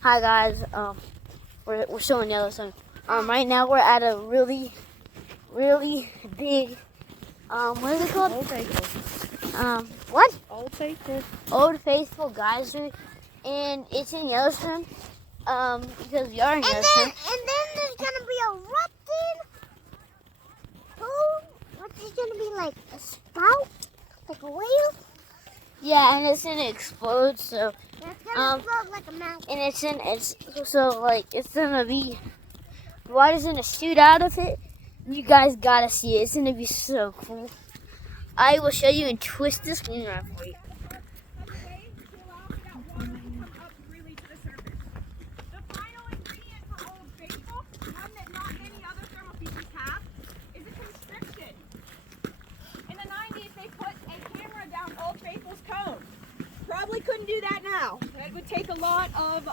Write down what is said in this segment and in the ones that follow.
Hi guys, we're still in Yellowstone. Right now we're at a really big, what is it called? Old Faithful. What? Old Faithful. Old Faithful geyser, and it's in Yellowstone. Because we are in Yellowstone. And then there's gonna be erupting. What's it gonna be like? A spout? Like a whale? Yeah, and it's gonna explode. So, It's gonna explode like a mountain. and it's gonna be water's gonna shoot out of it. You guys gotta see it. It's gonna be so cool. I will show you and twist this one around for you. Probably couldn't do that now. It would take a lot of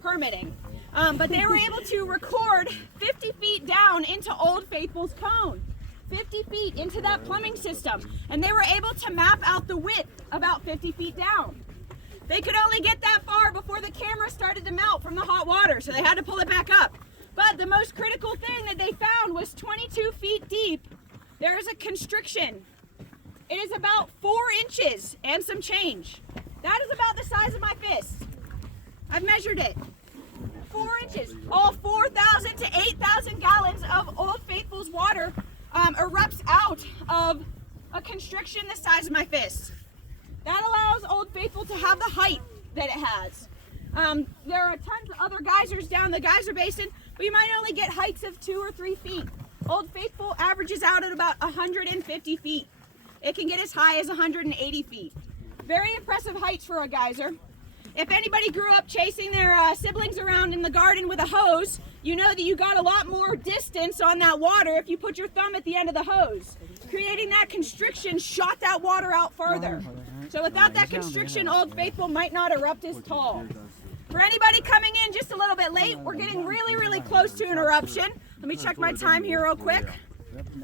permitting. But they were able to record 50 feet down into Old Faithful's cone. 50 feet into that plumbing system. And they were able to map out the width about 50 feet down. They could only get that far before the camera started to melt from the hot water, so they had to pull it back up. But the most critical thing that they found was 22 feet deep. There is a constriction. It is about 4 inches and some change. That is about the size of my fist. I've measured it. 4 inches. All 4,000 to 8,000 gallons of Old Faithful's water erupts out of a constriction the size of my fist. That allows Old Faithful to have the height that it has. There are tons of other geysers down the geyser basin, but you might only get heights of 2 or 3 feet. Old Faithful averages out at about 150 feet. It can get as high as 180 feet. Very impressive heights for a geyser. If anybody grew up chasing their siblings around in the garden with a hose, you know that you got a lot more distance on that water if you put your thumb at the end of the hose. Creating that constriction shot that water out further. So without that constriction, Old Faithful might not erupt as tall. For anybody coming in just a little bit late, we're getting really close to an eruption. Let me check my time here real quick.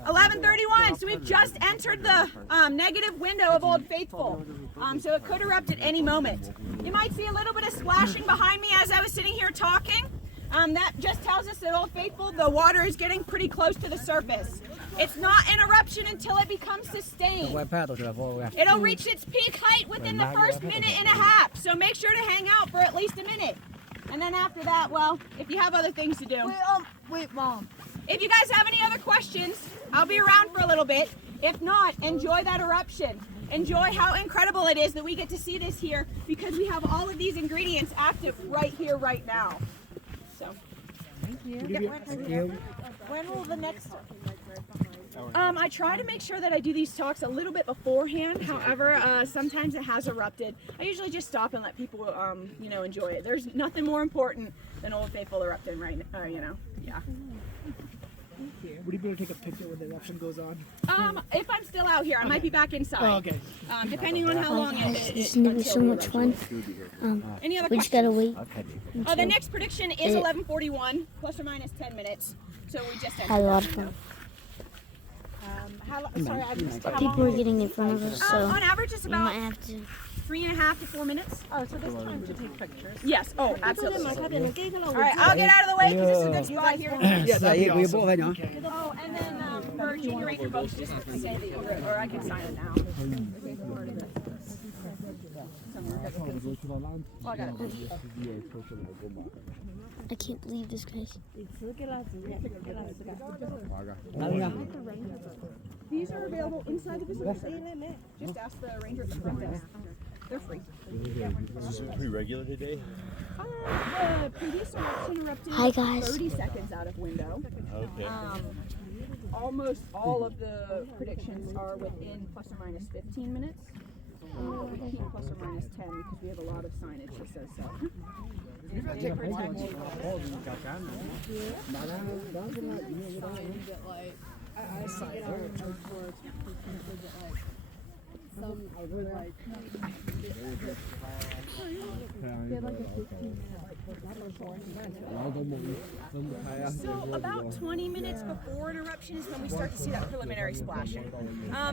11:31, so we've just entered the negative window of Old Faithful. So it could erupt at any moment. You might see a little bit of splashing behind me as I was sitting here talking. That just tells us that Old Faithful, the water is getting pretty close to the surface. It's not an eruption until it becomes sustained. It'll reach its peak height within the first minute and a half, so make sure to hang out for at least a minute. And then after that, well, if you have other things to do. Wait, Mom. If you guys have any other questions, I'll be around for a little bit. If not, enjoy that eruption. Enjoy how incredible it is that we get to see this here because we have all of these ingredients active right here, right now. So, Thank you. When will the next I try to make sure that I do these talks a little bit beforehand. However, sometimes it has erupted. I usually just stop and let people, enjoy it. There's nothing more important than Old Faithful erupting right now, yeah. Would you be able to take a picture when the eruption goes on? If I'm still out here, I might be back inside. Oh, okay. Depending on how long This is gonna be so much fun. Any other We just questions? gotta wait. The next prediction is 11:41, plus or minus 10 minutes. So we just Had a lot of fun. Sorry, I missed how People long are getting in front of us, so on average, it's we about might have to. 3.5 to 4 minutes. Oh, so there's time to take pictures. Yes. Oh, absolutely. All All right, I'll get out of the way because this is a good spot here. Yeah, that'd be awesome. Oh, and then for junior ranger folks, just say that you're, or I can sign it now. Oh, I got it. I can't believe this, guys. These are available inside the facility. Just ask the ranger at the front desk. They're free. Is this a pretty regular today? The previous eruption erupted Hi, guys. 30 seconds out of window. Okay. Almost all of the predictions are within plus or minus 15 minutes. We keep plus or minus 10 because we have a lot of signage that says so. some like So about 20 minutes before an eruption is when we start to see that preliminary splashing.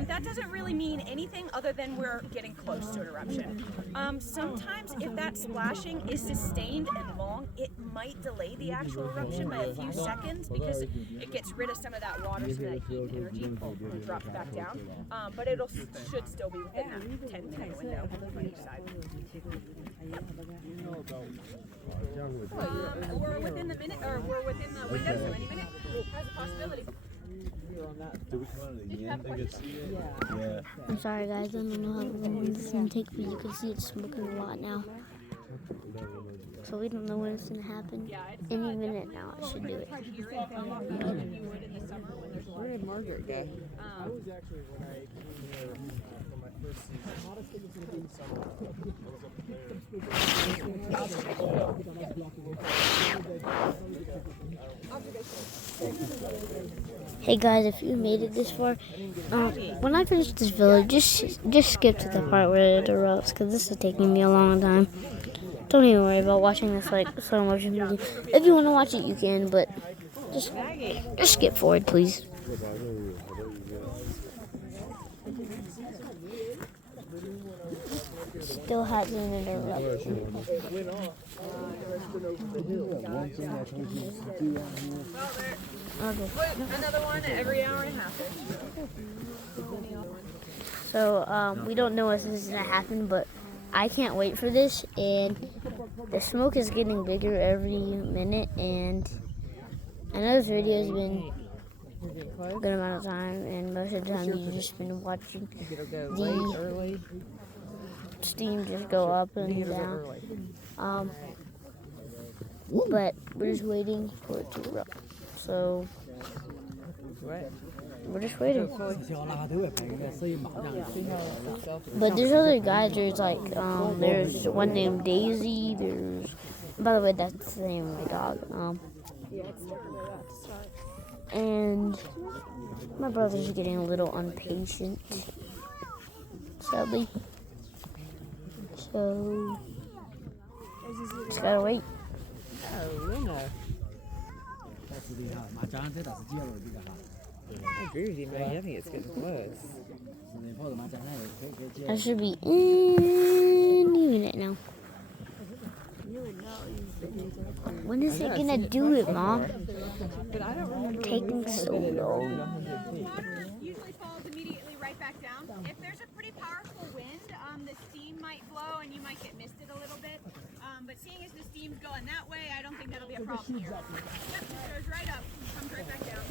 That doesn't really mean anything other than we're getting close to an eruption. Sometimes if that splashing is sustained and long, it might delay the actual eruption by a few seconds because it gets rid of some of that water, some of that heat and energy, and drops back down. But it should still be within that 10-minute window on each side. We're within the minute, or we're within the window, so any minute has a possibility. Did we come out of the end? I guess. Yeah. I'm sorry guys, I don't know how long this is gonna take, but you can see it's smoking a lot now. So we don't know when it's gonna happen. Any minute now, it should do it. Where did Margaret go? I was actually when I came here for my first season. I was thinking it was gonna be Hey guys, if you made it this far, when I finish this village, just skip to the part where it erupts, because this is taking me a long time. Don't even worry about watching this like slow motion video. If you want to watch it, you can, but just skip forward, please. Still hasn't interrupted. Okay. Another one every hour and a half. So we don't know if this is gonna happen, but I can't wait for this. And the smoke is getting bigger every minute, and I know this video has been a good amount of time, and most of the time you've just been watching the steam just go up and down. But we're just waiting for it to erupt. So we're just waiting. But there's other geysers, like there's one named Daisy. By the way, that's the name of my dog. And my brother's getting a little impatient, sadly. So just gotta wait. I agree with you, man. I think it's getting close. I should be any minute now. When is it gonna do it, Mom? Taking so long. Usually falls immediately right back down. If there's a pretty powerful wind, the steam might blow and you might get misted a little bit. But seeing as the steam's going that way, I don't think that'll be a problem here. Yep, it goes right up, comes right back down.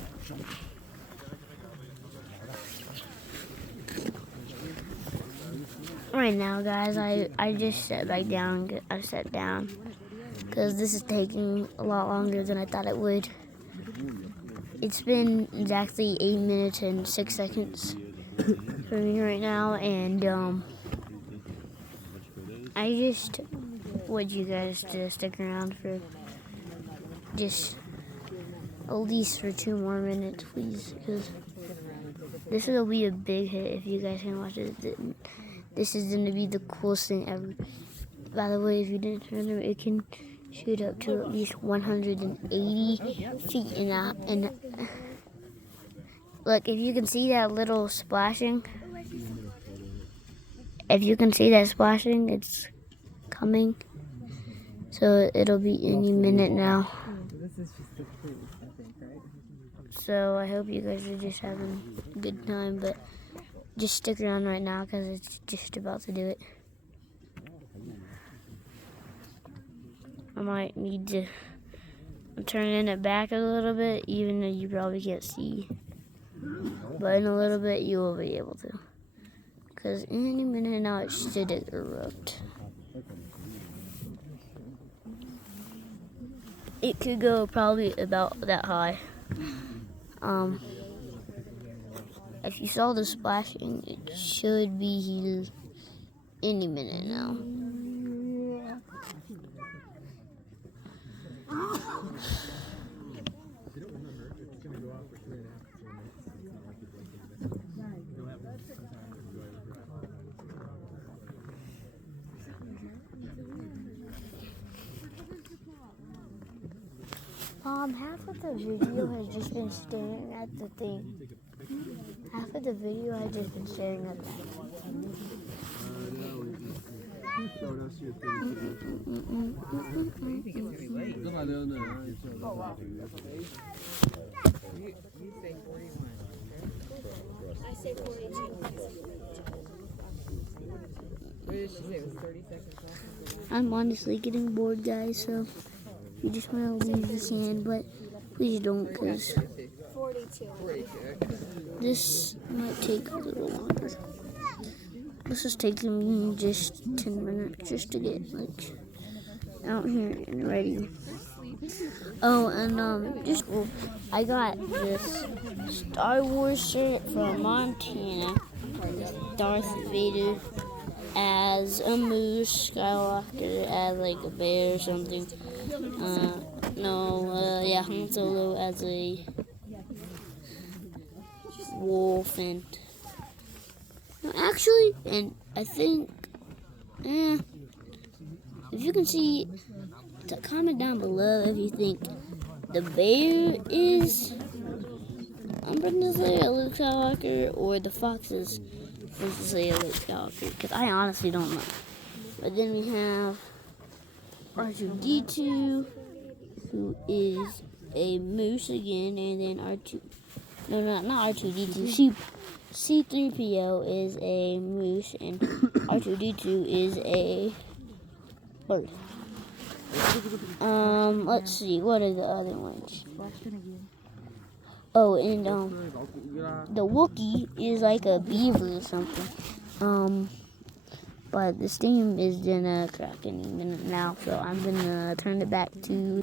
Right now, guys, I just sat back down. I sat down because this is taking a lot longer than I thought it would. It's been exactly 8 minutes and 6 seconds for me right now, and I just want you guys to stick around for just at least for 2 more minutes, please, because this will be a big hit if you guys can watch it. This is going to be the coolest thing ever. By the way, if you didn't remember, it can shoot up to at least 180 feet and look, if you can see that little splashing, it's coming. So it'll be any minute now. So I hope you guys are just having a good time, but just stick around right now because it's just about to do it. I might need to turn it back a little bit, even though you probably can't see. But in a little bit, you will be able to. Because any minute now, it should erupt. It could go probably about that high. If you saw the splashing, it should be here any minute now. Half of the video has just been staring at the thing. Half of the video has just been staring at that. I say 42. What did she say? It was 30 seconds off? I'm honestly getting bored, guys, so you just want to leave this in, but please don't, because 42. this might take a little longer. This is taking me just 10 minutes just to get, like, out here and ready. Oh, and, I got this Star Wars shirt from Montana. Darth Vader as a moose, Skywalker as like a bear or something. Han Solo as a wolf, and actually, and I think, if you can see, comment down below if you think the bear is Princess Leia, Luke Skywalker, or the fox is Princess Leia, Luke Skywalker, because I honestly don't know. But then we have R2-D2, who is a moose again, and then not R2-D2, C-3PO is a moose, and R2-D2 is a bird. Let's see, what are the other ones? Oh, and the Wookiee is like a beaver or something. But the steam is gonna crack any minute now, so I'm gonna turn it back to.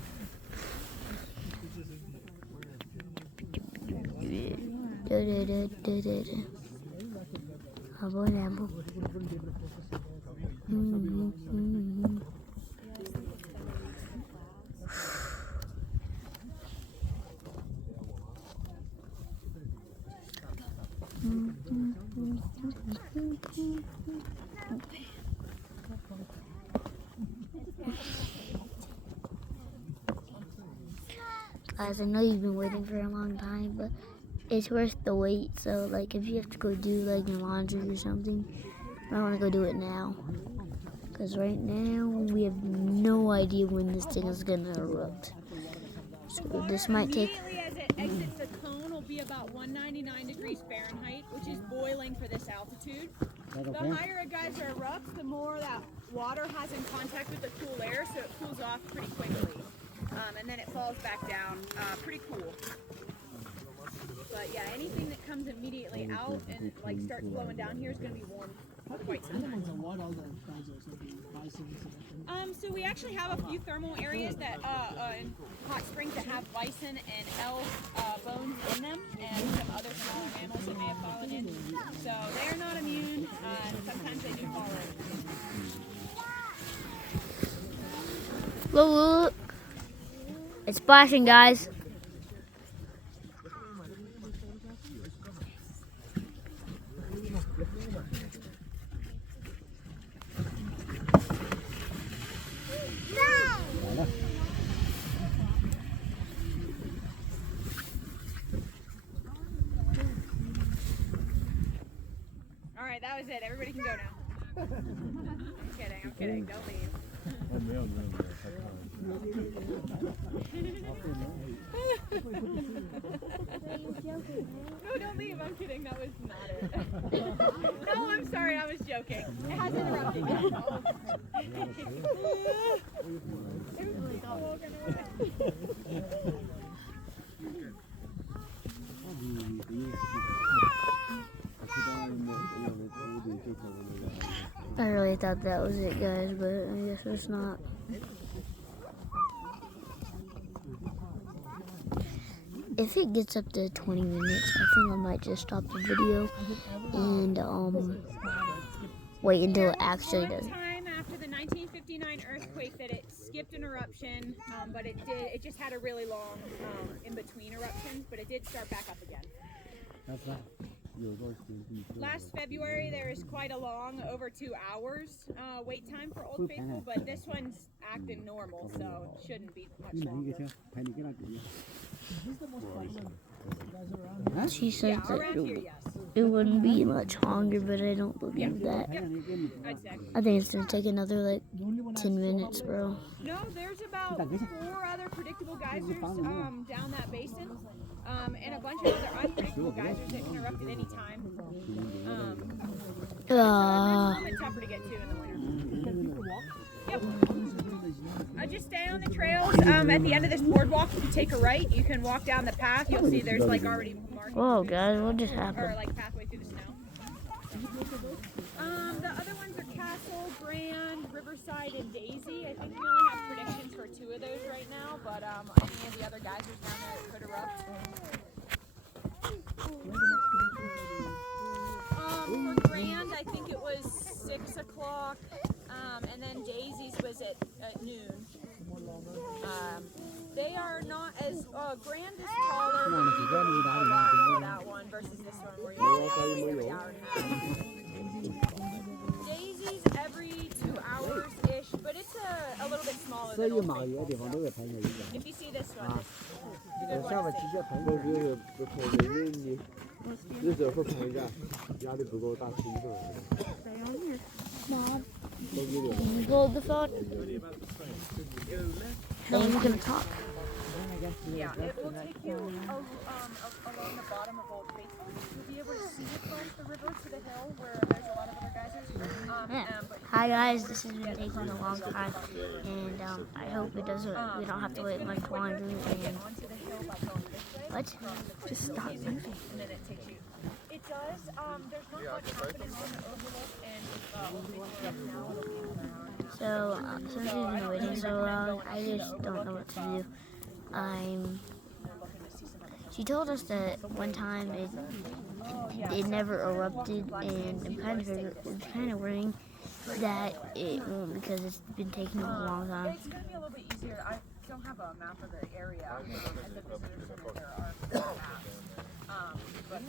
Guys, I know you've been waiting for a long time, but it's worth the wait. So, like, if you have to go do, like, your laundry or something, I want to go do it now. Because right now, we have no idea when this thing is going to erupt. So, this might take... Immediately as it exits the cone will be about 199 degrees Fahrenheit, which is boiling for this altitude. The higher a geyser erupts, the more that water has in contact with the cool air, so it cools off pretty quickly. And then it falls back down. Pretty cool. But yeah, anything that comes immediately out and like starts flowing down here is going to be warm for quite some time. So we actually have a few thermal areas that in hot springs that have bison and elk bones in them, and some other smaller mammals that may have fallen in. So they are not immune, and sometimes they do fall in. Look. It's splashing, guys. All right, that was it. Everybody can go now. I'm kidding. Don't leave. No, don't leave. I'm kidding. That was not it. No, I'm sorry. I was joking. It has interrupted me. I really thought that was it, guys, but I guess it's not. If it gets up to 20 minutes, I think I might just stop the video and wait until it actually does. Time after the 1959 earthquake that it skipped an eruption, but it just had a really long in between eruptions, but it did start back up again. Last February there was quite a long, over 2 hours wait time for Old Faithful, but this one's acting normal, so it shouldn't be much longer. She says Yeah, that around here, yes. it wouldn't be much longer, but I don't believe that. Yep, I'd say. I think it's gonna take another like 10 minutes, bro. No, there's about 4 other predictable geysers down that basin, and a bunch of other unpredictable geysers that can erupt at any time. It's a little bit tougher to get to in the winter. Yep. Just stay on the trails. At the end of this boardwalk, if you take a right, you can walk down the path. You'll see there's like already marked. Whoa, guys, what just Or happened? like pathway through the snow. The other ones are Castle, Grand, Riverside, and Daisy. I think we only have predictions for 2 of those right now, but any of the other geysers down there that could erupt. For Grand, I think it was 6 o'clock, and then Daisy's was at noon. They are not as Grand is taller than that one versus this one where you're every hour and a half. Daisy's every 2 hours ish, but it's a little bit smaller than Old Faithful. If you see this one, it's a good one to see. Mom, can you hold the phone? How are you gonna talk? Yeah, it will take you along the bottom of Old Faithful. You'll be able to see it from the river to the hill where there's a lot of other geysers. Hi guys, this has been taking a long time, and I hope it doesn't. We don't have to wait much longer. And what? Just stop moving. And then it takes you. It does. There's not much happening on the overlook, and Old Faithful right now it'll be around. So since we've been waiting so long, I just don't know what to do. She told us that one time it never erupted, and it's kind of worrying that it won't because it's been taking a long time. It's going to be a little bit easier. I don't have a map of the area at the visitor center. There are maps. But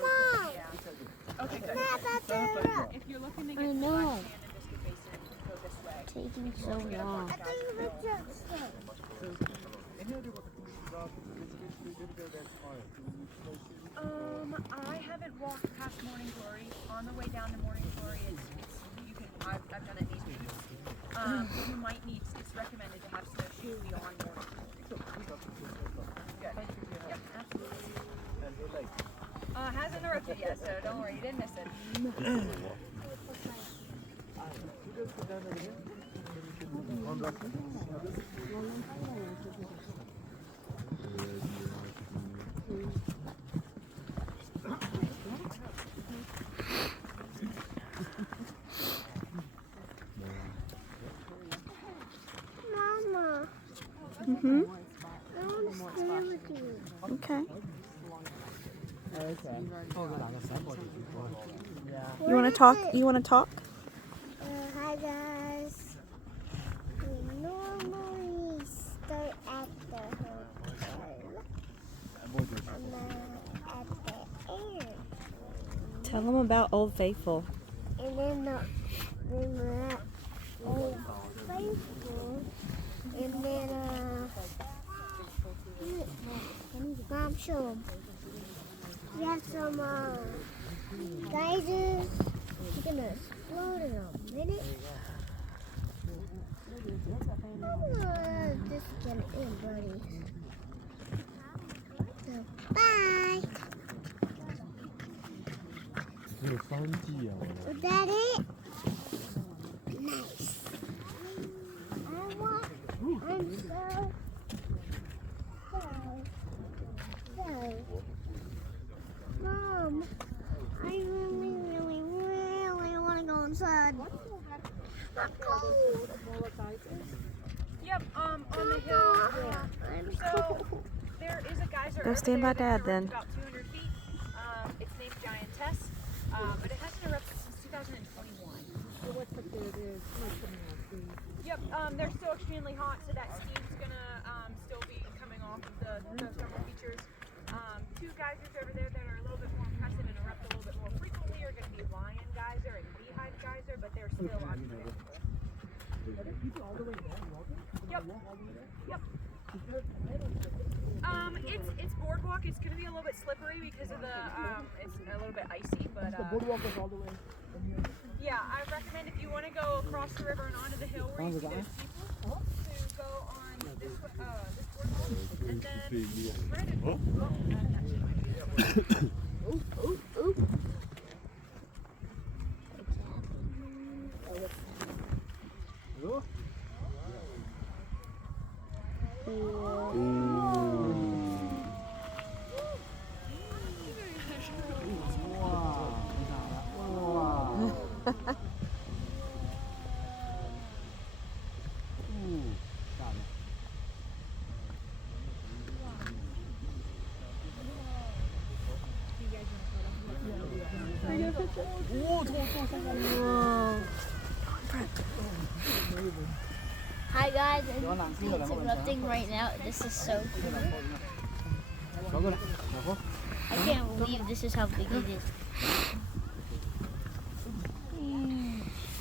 Mom, yeah. Okay, good. If you're looking to I get to know. Black Sand and Biscuit Basin, go this way. Taking so long. I haven't walked past Morning Glory. On the way down to Morning Glory, you can. I've done it these weeks. You might need. It's recommended to have snowshoes beyond Morning Glory. Good. Yep, absolutely. Hasn't erupted yet, so don't worry, you didn't miss it. Mama, Mm-hmm. I want to stay with you. Okay. What You want is to talk? it? You want to talk? Hi guys. We normally start at the hotel. And at the end. Tell them about Old Faithful. And then we're at Old Faithful. And then Mom, show 'em. We have some geysers. It's gonna explode in a minute. Just get it in, buddy. So, bye. Was that it? Nice. I'm so. Mom, I really want to go inside. I'm cold. Yep, on the hill. So there is a geyser. Go over stand there by Dad that then. erupted About 200 feet. It's named Giantess, but it hasn't erupted since 2021. Yep, they're still extremely hot, so that steam's gonna still be coming off of the thermal features. 2 geysers over there that are a little bit are going to be Lion Geyser and Beehive Geyser, but they're still unpredictable. Yep. Yep. It's boardwalk. It's going to be a little bit slippery because of the it's a little bit icy, but boardwalk goes all the way from here. yeah, I recommend if you want to go across the river and onto the hill where you see those people, to go on this boardwalk and then right Hi guys, it's erupting right now. This is so cool. I can't believe this is how big it is.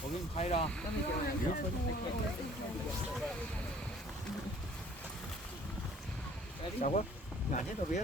거긴 가이라. Chào quá. Ngã chết ở phía.